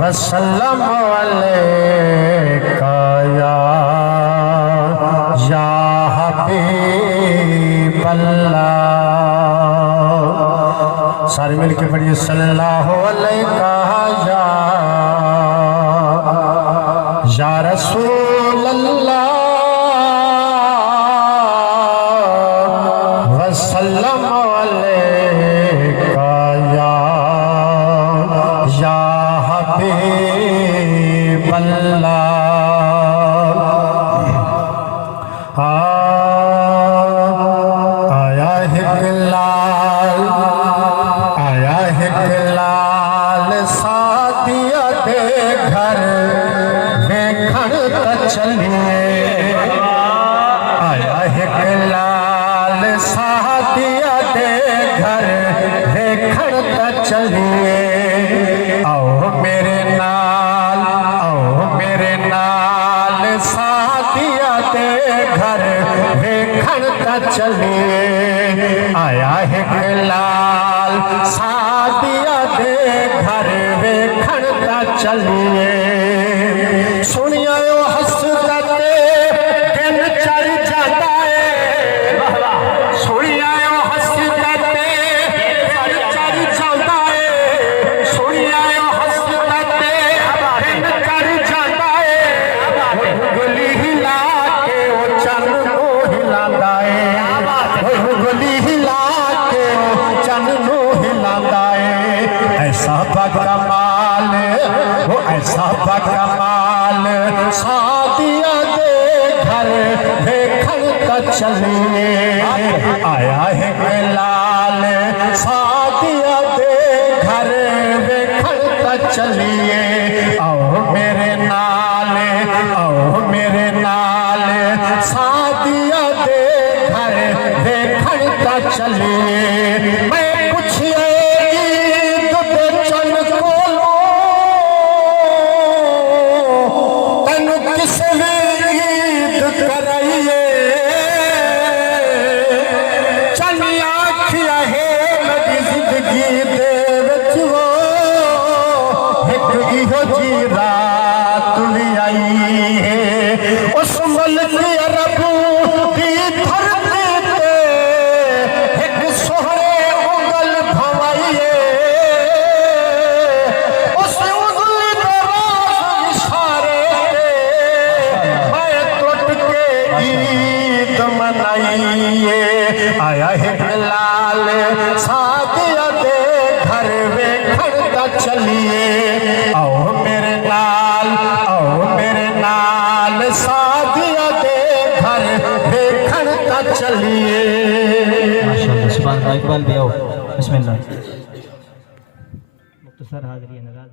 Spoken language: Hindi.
वसल्लम अलैका या हबीबल्लाह। सारे मिल के पढ़िए सल्लल्लाहु अलैका या रसूलल्लाह वसल्लम अलैका या हबीबल्लाह। आया है लाल सादिया दे घर वेखण त चलिए। आया है लाल सादिया दे घर वेखण त चलिए। आओ मेरे नाल सादिया दे घर वेखण त चलिए। आया है लाल सादिया दे घर वेखण त चलिए। सुनिया हसरत दिन चढ़ जाता है। सुनिया हसरत दिन चढ़ जाता है। सुनिया हसरत दिन चढ़ जाता है। उंगली हिला के वो चन को हिलाता है। उंगली हिला के वो चन को हिलाता है। ऐसा बकमाल वो ऐसा बकमाल सादिया दे घर वेखण त चलिए। आया है लाल सादिया दे घर वेखण त चलिए। आओ मेरे नाल सादिया दे घर वेखण त चलिए। मैं पुछिए चन को तन किस ईद कराइए। चन आखिया है मेरी जिंदगी दे विच वो एक इहो जी रात भी आई है। उस मुल्क अरब दी धरती ते एक सोहरे उंगल भवाइए। उस उंगल दे रोज इशारे ते मैं टुट के ईद मनाइए। आया है लाल सादिया दे घर वेखण त चलिए। आओ मेरे नाल सादिया दे घर वेखण त चलिए। माशाअल्लाह सुभान अल्लाह। इकबाल भी आओ बिस्मिल्लाह। मुख्तसर हाज़िरी नज़ार।